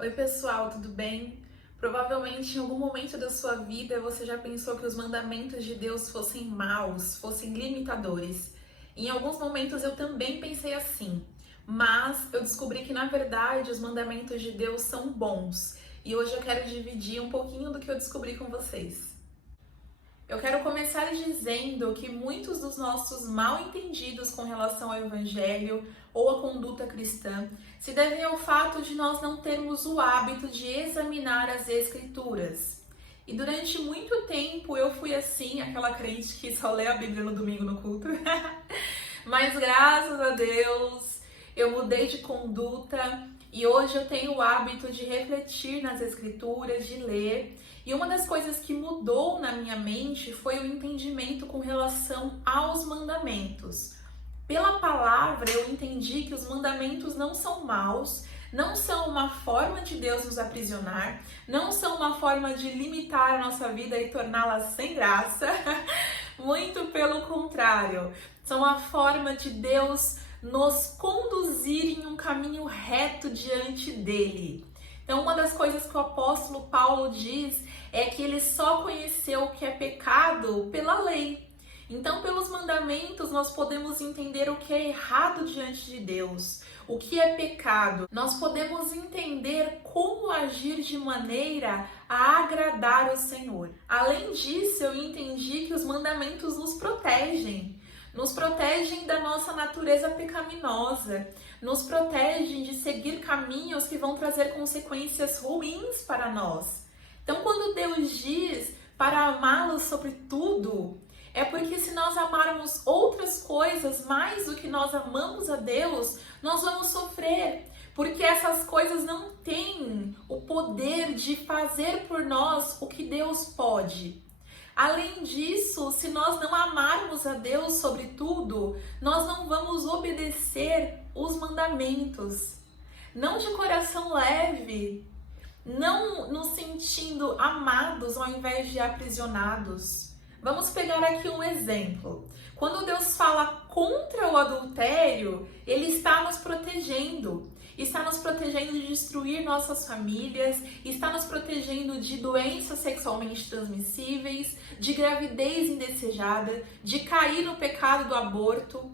Oi pessoal, tudo bem? Provavelmente em algum momento da sua vida você já pensou que os mandamentos de Deus fossem maus, fossem limitadores. Em alguns momentos eu também pensei assim, mas eu descobri que na verdade os mandamentos de Deus são bons. E hoje eu quero dividir um pouquinho do que eu descobri com vocês. Eu quero começar dizendo que muitos dos nossos mal entendidos com relação ao Evangelho ou à conduta cristã se devem ao fato de nós não termos o hábito de examinar as Escrituras. E durante muito tempo eu fui assim, aquela crente que só lê a Bíblia no domingo no culto. Mas graças a Deus eu mudei de conduta e hoje eu tenho o hábito de refletir nas Escrituras, de ler. E uma das coisas que mudou na minha mente foi o entendimento com relação aos mandamentos. Pela palavra, eu entendi que os mandamentos não são maus, não são uma forma de Deus nos aprisionar, não são uma forma de limitar a nossa vida e torná-la sem graça. Muito pelo contrário, são a forma de Deus nos conduzir em um caminho reto diante dele. Então, uma das coisas que o apóstolo Paulo diz é que ele só conheceu o que é pecado pela lei. Então, pelos mandamentos, nós podemos entender o que é errado diante de Deus, o que é pecado. Nós podemos entender como agir de maneira a agradar o Senhor. Além disso, eu entendi que os mandamentos nos protegem da nossa natureza pecaminosa, nos protegem de seguir caminhos que vão trazer consequências ruins para nós. Então, quando Deus diz para amá-lo sobre tudo, é porque se nós amarmos outras coisas mais do que nós amamos a Deus, nós vamos sofrer, porque essas coisas não têm o poder de fazer por nós o que Deus pode. Além disso, se nós não amarmos a Deus sobre tudo, nós não vamos obedecer os mandamentos. Não de coração leve, não nos sentindo amados ao invés de aprisionados. Vamos pegar aqui um exemplo. Quando Deus fala contra o adultério, Ele está nos protegendo. Está nos protegendo de destruir nossas famílias, está nos protegendo de doenças sexualmente transmissíveis, de gravidez indesejada, de cair no pecado do aborto.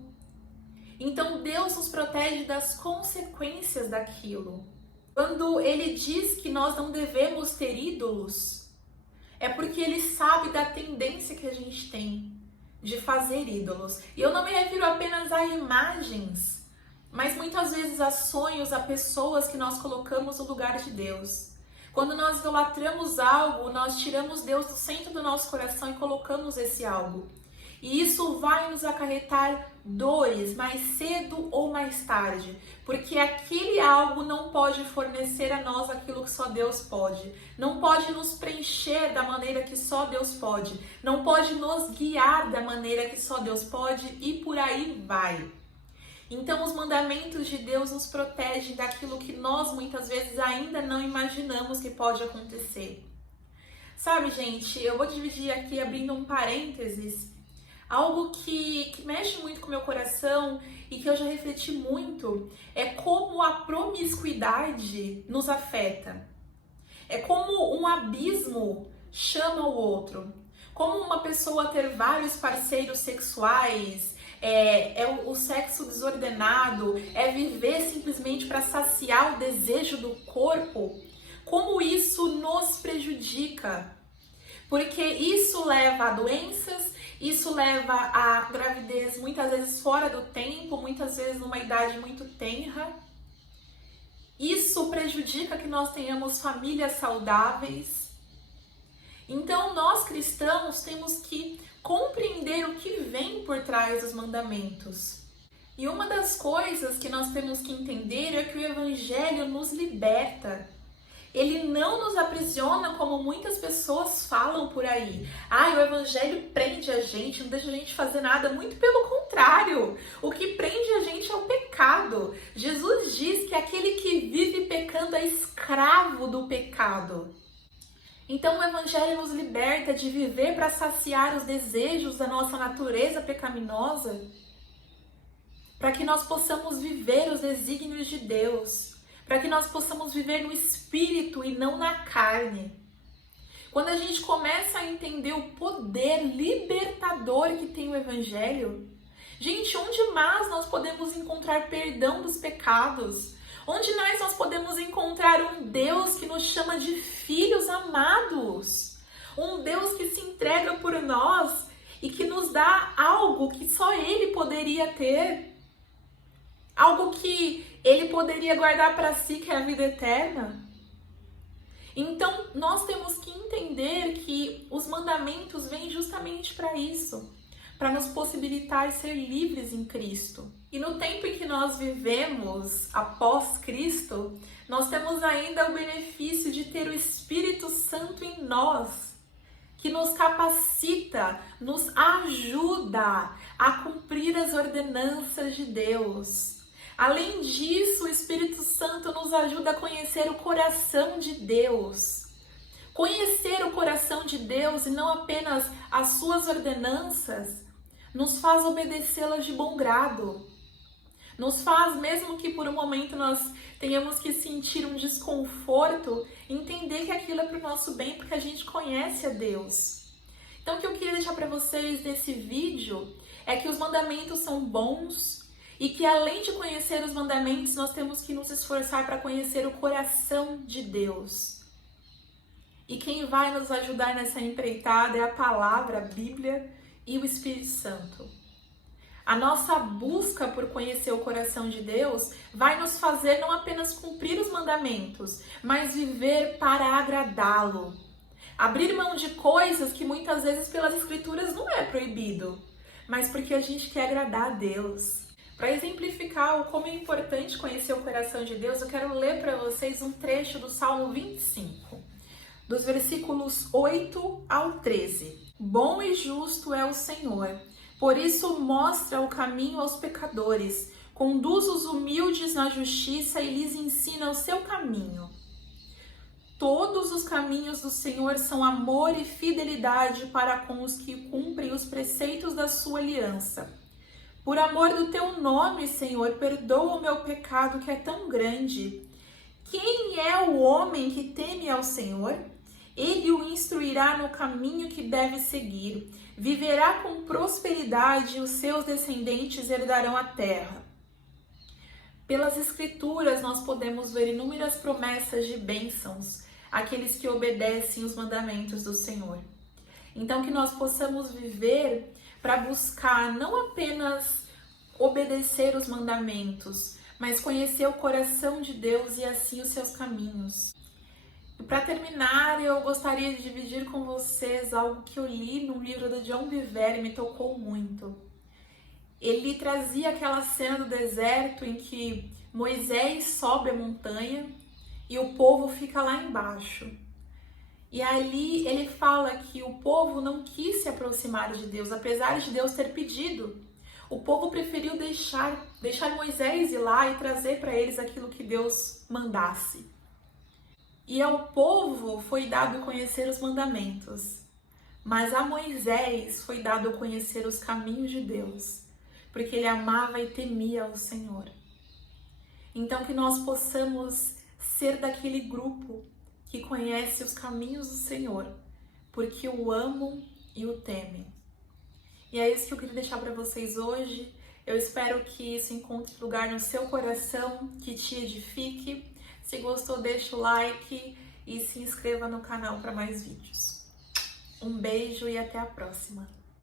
Então Deus nos protege das consequências daquilo. Quando Ele diz que nós não devemos ter ídolos, é porque Ele sabe da tendência que a gente tem de fazer ídolos. E eu não me refiro apenas a imagens, mas muitas vezes a sonhos, a pessoas que nós colocamos no lugar de Deus. Quando nós idolatramos algo, nós tiramos Deus do centro do nosso coração e colocamos esse algo. E isso vai nos acarretar dores mais cedo ou mais tarde, porque aquele algo não pode fornecer a nós aquilo que só Deus pode, não pode nos preencher da maneira que só Deus pode, não pode nos guiar da maneira que só Deus pode e por aí vai. Então, os mandamentos de Deus nos protegem daquilo que nós muitas vezes ainda não imaginamos que pode acontecer. Sabe, gente, eu vou dividir aqui, abrindo um parênteses, algo que mexe muito com o meu coração e que eu já refleti muito, é como a promiscuidade nos afeta. É como um abismo chama o outro. Como uma pessoa ter vários parceiros sexuais, o sexo desordenado, é viver simplesmente para saciar o desejo do corpo, como isso nos prejudica. Porque isso leva a doenças, isso leva a gravidez muitas vezes fora do tempo, muitas vezes numa idade muito tenra. Isso prejudica que nós tenhamos famílias saudáveis. Então, nós cristãos temos que compreender o que vem por trás dos mandamentos. E uma das coisas que nós temos que entender é que o Evangelho nos liberta. Ele não nos aprisiona como muitas pessoas falam por aí. O Evangelho prende a gente, não deixa a gente fazer nada. Muito pelo contrário. O que prende a gente é o pecado. Jesus diz que aquele que vive pecando é escravo do pecado. Então o Evangelho nos liberta de viver para saciar os desejos da nossa natureza pecaminosa, para que nós possamos viver os desígnios de Deus, para que nós possamos viver no espírito e não na carne. Quando a gente começa a entender o poder libertador que tem o Evangelho, gente, onde mais nós podemos encontrar perdão dos pecados? Onde mais nós podemos encontrar um Deus que nos chama de filhos amados? Um Deus que se entrega por nós e que nos dá algo que só Ele poderia ter. Algo que Ele poderia guardar para si, que é a vida eterna. Então, nós temos que entender que os mandamentos vêm justamente para isso, para nos possibilitar ser livres em Cristo. E no tempo em que nós vivemos após Cristo, nós temos ainda o benefício de ter o Espírito Santo em nós, que nos capacita, nos ajuda a cumprir as ordenanças de Deus. Além disso, o Espírito Santo nos ajuda a conhecer o coração de Deus. Conhecer o coração de Deus e não apenas as suas ordenanças, nos faz obedecê-las de bom grado. Nos faz, mesmo que por um momento nós tenhamos que sentir um desconforto, entender que aquilo é para o nosso bem, porque a gente conhece a Deus. Então, o que eu queria deixar para vocês nesse vídeo é que os mandamentos são bons, e que além de conhecer os mandamentos, nós temos que nos esforçar para conhecer o coração de Deus. E quem vai nos ajudar nessa empreitada é a palavra, a Bíblia e o Espírito Santo. A nossa busca por conhecer o coração de Deus vai nos fazer não apenas cumprir os mandamentos, mas viver para agradá-lo. Abrir mão de coisas que muitas vezes pelas Escrituras não é proibido, mas porque a gente quer agradar a Deus. Para exemplificar o como é importante conhecer o coração de Deus, eu quero ler para vocês um trecho do Salmo 25, dos versículos 8 ao 13. Bom e justo é o Senhor, por isso mostra o caminho aos pecadores, conduz os humildes na justiça e lhes ensina o seu caminho. Todos os caminhos do Senhor são amor e fidelidade para com os que cumprem os preceitos da sua aliança. Por amor do teu nome, Senhor, perdoa o meu pecado que é tão grande. Quem é o homem que teme ao Senhor? Ele o instruirá no caminho que deve seguir. Viverá com prosperidade e os seus descendentes herdarão a terra. Pelas Escrituras, nós podemos ver inúmeras promessas de bênçãos àqueles que obedecem os mandamentos do Senhor. Então, que nós possamos viver para buscar não apenas obedecer os mandamentos, mas conhecer o coração de Deus e assim os seus caminhos. E para terminar, eu gostaria de dividir com vocês algo que eu li num livro do John Bevere e me tocou muito. Ele trazia aquela cena do deserto em que Moisés sobe a montanha e o povo fica lá embaixo. E ali ele fala que o povo não quis se aproximar de Deus, apesar de Deus ter pedido. O povo preferiu deixar Moisés ir lá e trazer para eles aquilo que Deus mandasse. E ao povo foi dado conhecer os mandamentos, mas a Moisés foi dado conhecer os caminhos de Deus, porque ele amava e temia o Senhor. Então que nós possamos ser daquele grupo que conhece os caminhos do Senhor, porque o amam e o temem. E é isso que eu queria deixar para vocês hoje. Eu espero que isso encontre lugar no seu coração, que te edifique. Se gostou, deixa o like e se inscreva no canal para mais vídeos. Um beijo e até a próxima!